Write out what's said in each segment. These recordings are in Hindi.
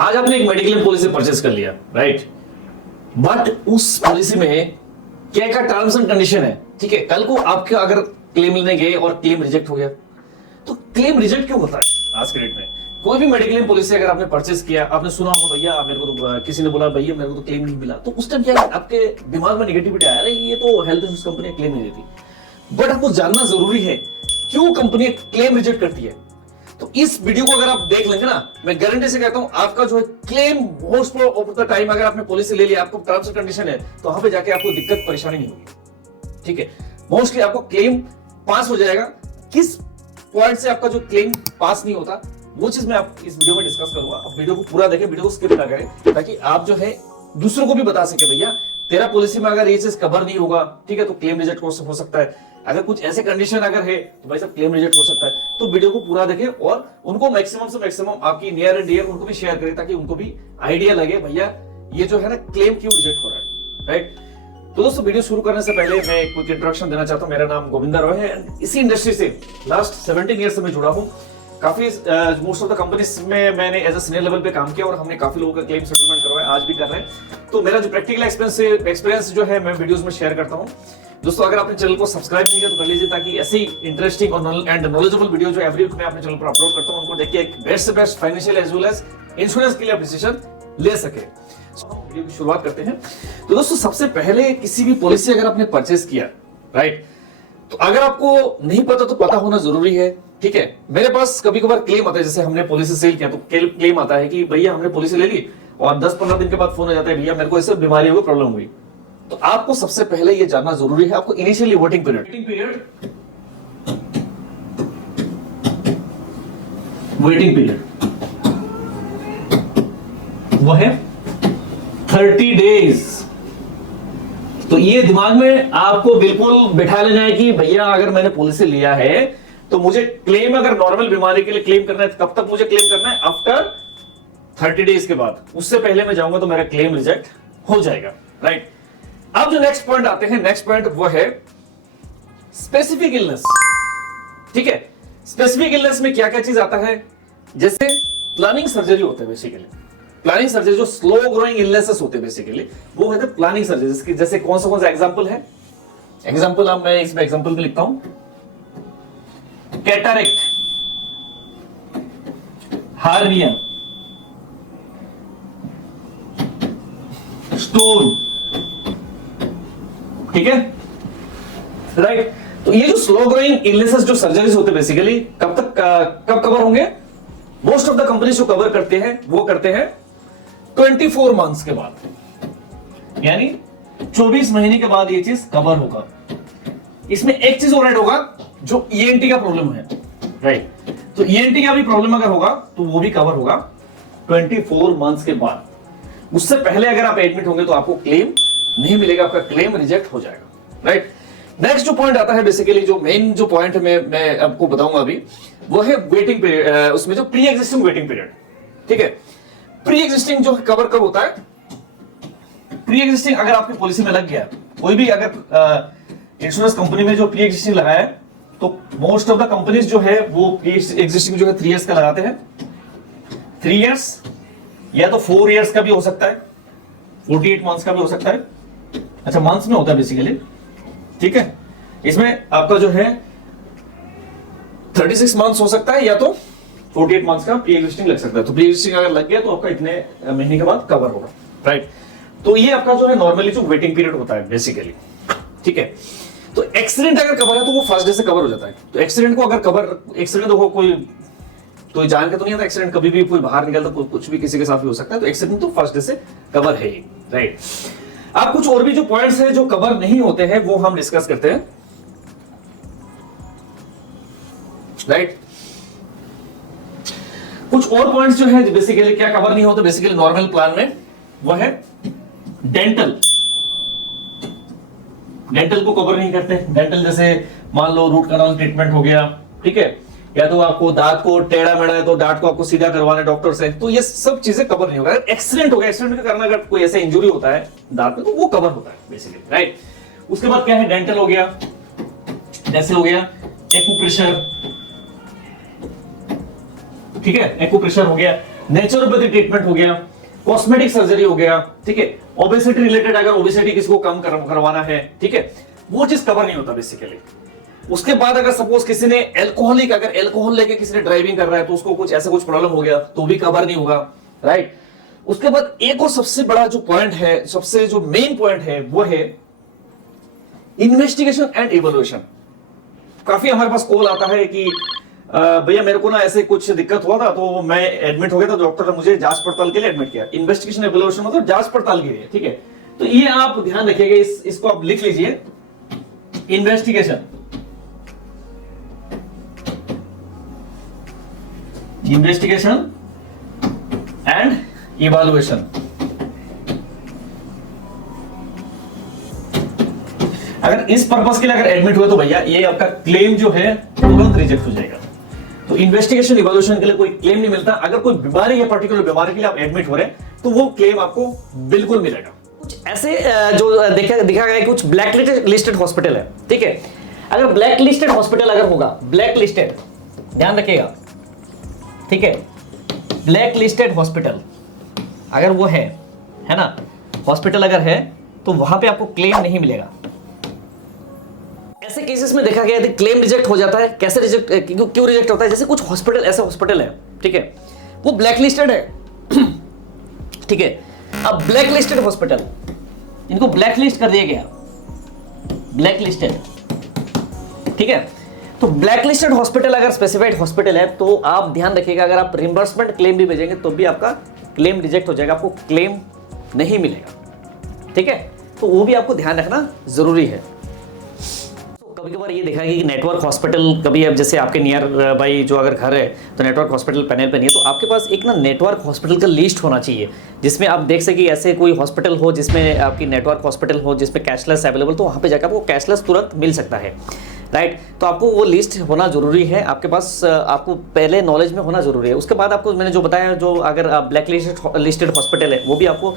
आज आपने एक मेडिक्लेम पॉलिसी परचेस कर लिया, राइट, बट उस पॉलिसी में क्या क्या टर्म्स एंड कंडीशन है, ठीक है। कल को आपके अगर क्लेम लेने गए और क्लेम रिजेक्ट हो गया, तो क्लेम रिजेक्ट क्यों होता है आज के डेट में? कोई भी मेडिक्लेम पॉलिसी अगर आपने परचेस किया, आपने सुना होगा भैया मेरे को तो किसी ने बोला भैया मेरे को तो क्लेम नहीं मिला, तो उस टाइम क्या आपके दिमाग में नेगेटिविटी आया, अरे ये तो हेल्थ इंश्योरेंस कंपनी क्लेम नहीं देती। बट आपको जानना जरूरी है क्यों कंपनी क्लेम रिजेक्ट करती है। तो इस वीडियो को अगर आप देख लेंगे ना, मैं गारंटी से कहता हूं आपका जो है claim most of the time, अगर आपने पॉलिसी ले लिया, आपको टर्म्स एंड कंडीशन है, तो वहां पे जाके आपको दिक्कत परेशानी नहीं होगी, ठीक है। मोस्टली आपको क्लेम पास हो जाएगा। किस पॉइंट से आपका जो क्लेम पास नहीं होता, वो चीज मैं आप इस वीडियो में डिस्कस करूंगा। आप वीडियो को पूरा देखें, वीडियो को स्किप ना करें, ताकि आप जो है दूसरों को भी बता सके भैया तेरा पॉलिसी में अगर ये चीज कवर नहीं होगा, ठीक है, तो क्लेम रिजेक्ट हो सकता है। अगर कुछ ऐसे कंडीशन अगर है तो भाई साहब क्लेम रिजेक्ट हो सकता है। तो वीडियो को पूरा देखें और उनको मैक्सिमम से मैक्सिमम आपकी नियर एंड डियर उनको भी शेयर करें, ताकि उनको भी आइडिया लगे भैया ये जो है ना क्लेम क्यों रिजेक्ट हो रहा है, राइट। तो दोस्तों वीडियो शुरू करने से पहले मैं कुछ इंट्रोडक्शन देना चाहता हूं। मेरा नाम गोविंदा रॉय है। इसी इंडस्ट्री से लास्ट 17 ईयर से मैं जुड़ा हूं। काफी मोस्ट ऑफ द कंपनीज में मैंने एज अ सीनियर लेवल पे काम किया और हमने काफी लोगों का क्लेम सेटलमेंट करवाया, आज भी कर रहे हैं। तो मेरा जो प्रैक्टिकल एक्सपीरियंस जो है मैं वीडियोस में शेयर करता हूं। दोस्तों अगर आपने चैनल को सब्सक्राइब नहीं किया तो कर लीजिए, ताकि ऐसी इंटरेस्टिंग एंड नॉलेजेबल वीडियो जो एवरी वीक मैं अपने चैनल पर अपलोड करता हूं, उनको देखिए एक बेस्ट से best financial as well as insurance के लिए आप डिसीजन ले सके। वीडियो की शुरुआत करते हैं। तो दोस्तों सबसे पहले किसी भी पॉलिसी अगर आपने परचेस किया, राइट, तो अगर आपको नहीं पता तो पता होना जरूरी है, ठीक है। मेरे पास कभी कभार क्लेम आता है, जैसे हमने पॉलिसी सेल किया तो क्लेम आता है कि भैया हमने पॉलिसी ले ली और 10-15 दिन के बाद फोन आ जाता है भैया मेरे को ऐसे बीमारी हुई, प्रॉब्लम हुई। तो आपको सबसे पहले ये जानना जरूरी है, आपको इनिशियली वेटिंग पीरियड वो है 30 डेज। तो ये दिमाग में आपको बिल्कुल बिठा लेना है कि भैया अगर मैंने पॉलिसी लिया है तो मुझे क्लेम अगर नॉर्मल बीमारी के लिए क्लेम करना है, कब तक मुझे क्लेम करना है? आफ्टर 30 डेज के बाद। उससे पहले मैं जाऊंगा तो मेरा क्लेम रिजेक्ट हो जाएगा, राइट। अब जो नेक्स्ट पॉइंट आते हैं, नेक्स्ट पॉइंट वो है स्पेसिफिक इलनेस, ठीक है। स्पेसिफिक इलनेस में क्या क्या चीज आता है? जैसे प्लानिंग सर्जरी होते हैं बेसिकली। प्लानिंग सर्जरी जो स्लो ग्रोइंग इलनेसेस होते हैं बेसिकली, वो होते हैं प्लानिंग सर्जरी। जैसे कौन सा एग्जांपल है? एग्जांपल अब मैं इसमें एग्जांपल में लिखता हूं, कैटरेक्ट, हार्निया, स्टोन, ठीक है, राइट। तो ये जो स्लो ग्रोइंग इलनेसेस जो सर्जरीज होते हैं बेसिकली कब कवर होंगे? मोस्ट ऑफ द कंपनीज जो कवर करते हैं वो करते हैं 24 मंथ्स के बाद, यानी 24 महीने के बाद ये चीज कवर होगा। इसमें एक चीज और ऐड होगा, जो ईएनटी का प्रॉब्लम है, राइट। तो ईएनटी का भी प्रॉब्लम अगर होगा तो वो भी कवर होगा 24 मंथ्स के बाद। उससे पहले अगर आप एडमिट होंगे तो आपको क्लेम नहीं मिलेगा, आपका क्लेम रिजेक्ट हो जाएगा, राइट। नेक्स्ट जो पॉइंट आता है बेसिकली, जो मेन जो पॉइंट मैं आपको बताऊंगा अभी, वो है वेटिंग पीरियड। उसमें जो प्री एग्जिस्टिंग वेटिंग पीरियड, ठीक है। प्री एग्जिस्टिंग जो कवर कब होता है? प्री एग्जिस्टिंग अगर आपकी पॉलिसी में लग गया, कोई भी अगर इंश्योरेंस कंपनी में जो प्री एग्जिस्टिंग लगाया है, तो मोस्ट ऑफ द कंपनीज जो है वो प्री एग्जिस्टिंग जो है 3 इयर्स का लगाते हैं। 3 इयर्स या तो 4 इयर्स का भी हो सकता है, 48 मंथ्स का भी हो सकता है। अच्छा, मंथ्स में होता है बेसिकली, ठीक है। इसमें आपका जो है 36 मंथ्स हो सकता है या तो 48 मंथ्स का प्री एग्जिस्टिंग लग सकता है। तो प्री एग्जिस्टिंग अगर लग गया तो आपका इतने महीने के बाद कवर होगा, राइट। तो ये आपका जो है नॉर्मली जो वेटिंग पीरियड होता है बेसिकली, ठीक है। तो एक्सीडेंट अगर कवर है तो वो फर्स्ट डे से कवर हो जाता है। तो एक्सीडेंट को अगर कवर, एक्सीडेंट हो कोई तो जान के तो नहीं आता, एक्सीडेंट कभी भी कोई बाहर निकलता, कुछ भी किसी के साथ भी हो सकता है। तो एक्सीडेंट तो फर्स्ट डे से कवर है ही, राइट। अब कुछ और भी जो पॉइंट्स है जो कवर नहीं होते हैं वो हम डिस्कस करते हैं, राइट। कुछ और पॉइंट्स जो है बेसिकली क्या कवर नहीं होते बेसिकली नॉर्मल प्लान में, वो है डेंटल। डेंटल को कवर नहीं करते। डेंटल जैसे मान लो रूट कैनाल ट्रीटमेंट हो गया, ठीक है, या तो आपको दांत को टेढ़ा मेढ़ा है तो दांत को आपको सीधा करवाना है डॉक्टर से, तो ये सब चीजें कवर नहीं होगा। एक्सीडेंट हो गया, एक्सीडेंट के कारण अगर कोई ऐसा इंजरी होता है दांत में तो वो कवर होता है बेसिकली, राइट। उसके बाद क्या है? डेंटल हो गया, जैसे हो गया एक्यूप्रेशर, ठीक है, एक्यूप्रेशर हो गया। नेचुरोपैथी ट्रीटमेंट हो गया, कॉस्मेटिक सर्जरी हो गया, ठीक है, ओबेसिटी रिलेटेड अगर ओबेसिटी किसी को कम करवाना है, ठीक है, वो चीज कवर नहीं होता बेसिकली। उसके बाद अगर सपोज किसी ने अगर एल्कोहल लेके किसी ने ड्राइविंग कर रहा है तो उसको कुछ ऐसा कुछ प्रॉब्लम हो गया तो भी कवर नहीं होगा, राइट। उसके बाद एक और सबसे बड़ा जो पॉइंट है, सबसे जो मेन पॉइंट है, वो है इन्वेस्टिगेशन एंड इवैल्यूएशन। काफी हमारे पास कॉल आता है कि भैया मेरे को ना ऐसे कुछ दिक्कत हुआ था तो मैं एडमिट हो गया था, डॉक्टर ने मुझे जांच पड़ताल के लिए एडमिट किया। इन्वेस्टिगेशन इवैल्यूएशन मतलब जांच पड़ताल के लिए, ठीक है। तो ये आप ध्यान रखिएगा, इसको आप लिख लीजिए, इन्वेस्टिगेशन एंड इवैल्यूएशन। अगर इस पर्पस के लिए अगर एडमिट हुए तो भैया ये आपका क्लेम जो है तुरंत रिजेक्ट हो जाएगा। तो इन्वेस्टिगेशन इवैल्यूएशन के लिए कोई क्लेम नहीं मिलता। अगर कोई बीमारी है, पर्टिकुलर बीमारी के लिए आप एडमिट हो रहे हैं तो वो क्लेम आपको बिल्कुल मिलेगा। कुछ ऐसे जो दिखा गया कुछ ब्लैक लिस्टेड हॉस्पिटल है, ठीक है। अगर ब्लैक लिस्टेड हॉस्पिटल अगर होगा, ब्लैक लिस्टेड, ध्यान रखिएगा, ठीक है, ब्लैक लिस्टेड हॉस्पिटल अगर वो है ना, हॉस्पिटल अगर है तो वहां पे आपको क्लेम नहीं मिलेगा। ऐसे केसेस में देखा गया है क्लेम रिजेक्ट हो जाता है। कैसे रिजेक्ट, क्यों रिजेक्ट होता है? जैसे कुछ हॉस्पिटल, ऐसे हॉस्पिटल है, ठीक है, वो ब्लैक लिस्टेड है, ठीक है। अब ब्लैक लिस्टेड हॉस्पिटल, इनको ब्लैक लिस्ट कर दिया गया, ब्लैक लिस्टेड, ठीक है। तो ब्लैक लिस्टेड हॉस्पिटल अगर स्पेसिफाइड हॉस्पिटल है तो आप ध्यान रखिएगा, अगर आप रिम्बर्समेंट क्लेम भी भेजेंगे तो भी आपका क्लेम रिजेक्ट हो जाएगा, आपको क्लेम नहीं मिलेगा, ठीक है। तो वो भी आपको ध्यान रखना जरूरी है। कभी कभार ये देखा कि नेटवर्क हॉस्पिटल, कभी अब जैसे आपके नियर बाई जो अगर घर है तो नेटवर्क हॉस्पिटल पैनल पे नहीं है, तो आपके पास एक ना नेटवर्क हॉस्पिटल का लिस्ट होना चाहिए जिसमें आप देख सके ऐसे कोई हॉस्पिटल हो जिसमें आपकी नेटवर्क हॉस्पिटल हो जिसमें कैशलेस अवेलेबल, तो वहाँ पे जाकर आपको कैशलेस तुरंत मिल सकता है, राइट। तो आपको वो लिस्ट होना जरूरी है, आपके पास आपको पहले नॉलेज में होना जरूरी है। उसके बाद आपको मैंने जो बताया, जो अगर ब्लैक लिस्टेड हॉस्पिटल है वो भी आपको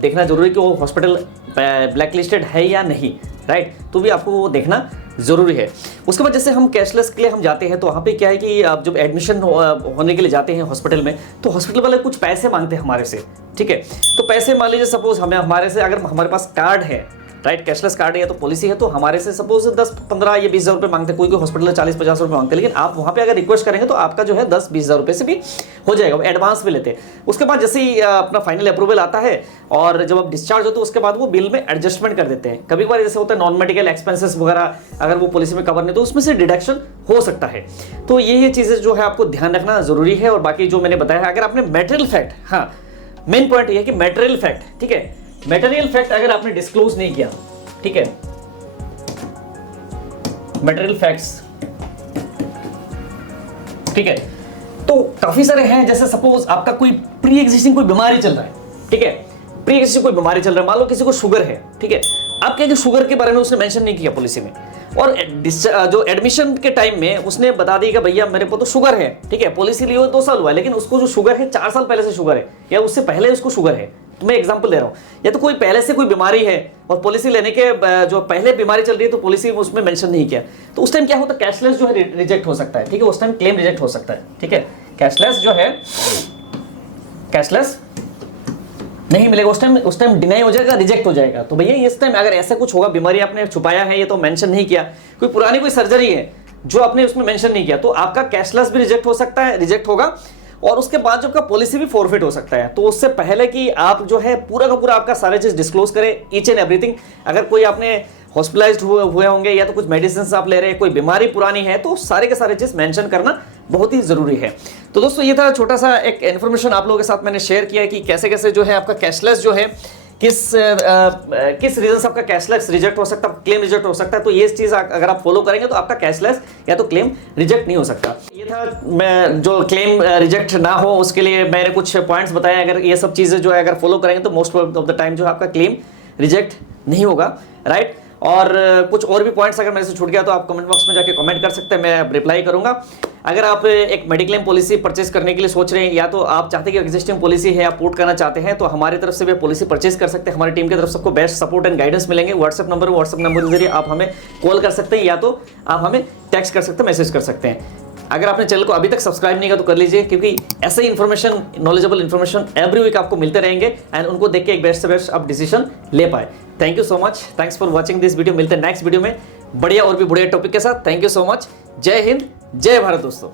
देखना जरूरी है कि वो हॉस्पिटल ब्लैक लिस्टेड है या नहीं, राइट। तो भी आपको वो देखना जरूरी है। उसके बाद जैसे हम कैशलेस के लिए हम जाते हैं तो वहाँ पे क्या है कि आप जब एडमिशन होने के लिए जाते हैं हॉस्पिटल में तो हॉस्पिटल वाले कुछ पैसे मांगते हैं हमारे से, ठीक है। तो पैसे मान लीजिए सपोज हमारे से अगर हमारे पास कार्ड है, राइट, कैशलेस कार्ड है या तो पॉलिसी है, तो हमारे से सपोज 10, 15 या 20 हज़ार रुपये मांगते हैं, कोई हॉस्पिटल 40, 50 रुपये मांगते हैं, लेकिन आप वहाँ पे अगर रिक्वेस्ट करेंगे तो आपका जो है 10, 20 हज़ार रुपये से भी हो जाएगा, एडवांस भी लेते हैं। उसके बाद जैसे ही अपना फाइनल अप्रूवल आता है और जब आप डिस्चार्ज होते हो उसके बाद वो बिल में एडजस्टमेंट कर देते हैं। कभी कभार जैसे होता है नॉन मेडिकल एक्सपेंसेस वगैरह अगर वो पॉलिसी में कवर नहीं तो उसमें से डिडक्शन हो सकता है। तो ये चीज़ें जो है आपको ध्यान रखना जरूरी है। और बाकी जो मैंने बताया, अगर आपने मेटेरियल फैक्ट, हाँ मेन पॉइंट ये है कि मेटेरियल फैक्ट, ठीक है, मेटेरियल फैक्ट अगर आपने डिस्क्लोज नहीं किया, ठीक है, मटेरियल फैक्ट्स, ठीक है, तो काफी सारे हैं। जैसे सपोज आपका कोई प्री एग्जिस्टिंग कोई बीमारी चल रहा है, ठीक है, प्री एग्जिस्टिंग कोई बीमारी चल रहा है, मान लो किसी को शुगर है, ठीक है, आप क्या कि शुगर के बारे में उसने मेंशन नहीं किया पॉलिसी में, और जो एडमिशन के टाइम में उसने बता दिया भैया मेरे को तो शुगर है, ठीक है, पॉलिसी ली हुई 2 साल हुआ है, लेकिन उसको जो शुगर है 4 साल पहले से शुगर है या उससे पहले उसको शुगर है। तो मैं एग्जांपल दे रहा हूं, या तो कोई पहले से कोई बीमारी है और पॉलिसी लेने के जो पहले बीमारी चल रही है तो पॉलिसी उसमें मेंशन नहीं किया, तो उस टाइम क्या होता है, कैशलेस जो है रिजेक्ट हो सकता है, ठीक है, उस टाइम क्लेम रिजेक्ट हो सकता है, ठीक है, कैशलेस जो है कैशलेस नहीं मिलेगा, उस टाइम डिनाई हो जाएगा, रिजेक्ट हो जाएगा। तो भैया इस टाइम अगर ऐसा कुछ होगा, बीमारी आपने छुपाया है ये तो मेंशन नहीं किया, कोई पुरानी कोई सर्जरी है जो आपने उसमें मेंशन नहीं किया, तो आपका कैशलेस भी रिजेक्ट हो सकता है, रिजेक्ट होगा, और उसके बाद जो आपका पॉलिसी भी फॉरफिट हो सकता है। तो उससे पहले कि आप जो है पूरा का पूरा आपका सारे चीज डिस्क्लोज करें, ईच एंड एवरीथिंग। अगर कोई आपने हॉस्पिटलाइज्ड हुए होंगे या तो कुछ मेडिसिन आप ले रहे हैं, कोई बीमारी पुरानी है, तो सारे के सारे चीज मेंशन करना बहुत ही जरूरी है। तो दोस्तों ये था छोटा सा एक इन्फॉर्मेशन आप लोगों के साथ मैंने शेयर किया कि कैसे कैसे जो है आपका कैशलेस जो है किस रीजन से आपका कैशलेस रिजेक्ट हो सकता है, क्लेम रिजेक्ट हो सकता है। तो ये चीज अगर आप फॉलो करेंगे तो आपका कैशलेस या तो क्लेम रिजेक्ट नहीं हो सकता। ये था मैं जो क्लेम रिजेक्ट ना हो उसके लिए मैंने कुछ पॉइंट्स बताए। अगर ये सब चीजें जो है अगर फॉलो करेंगे तो मोस्ट ऑफ द टाइम जो है आपका क्लेम रिजेक्ट नहीं होगा, राइट। और कुछ और भी पॉइंट्स अगर मेरे से छूट गया तो आप कमेंट बॉक्स में जाके कमेंट कर सकते हैं, मैं रिप्लाई करूंगा। अगर आप एक मेडिक्लेम पॉलिसी परचेज करने के लिए सोच रहे हैं या तो आप चाहते हैं कि एग्जिस्टिंग पॉलिसी है आप पोर्ट करना चाहते हैं, तो हमारी तरफ से भी पॉलिसी परचेज कर सकते हैं। हमारी टीम की तरफ सबको बेस्ट सपोर्ट एंड गाइडेंस मिलेंगे। व्हाट्सएप नंबर के जरिए आप हमें कॉल कर सकते हैं या तो आप हमें टेक्स्ट कर सकते हैं, मैसेज कर सकते हैं। अगर आपने चैनल को अभी तक सब्सक्राइब नहीं किया तो कर लीजिए, क्योंकि ऐसे ही information, knowledgeable information every week आपको मिलते रहेंगे एंड उनको देख के एक बेस्ट से बेस्ट आप डिसीजन ले पाए। Thank you so much, thanks for watching this video. मिलते हैं नेक्स्ट वीडियो में बढ़िया और भी बढ़िया टॉपिक के साथ। Thank you so much. जय हिंद, जय भारत दोस्तों।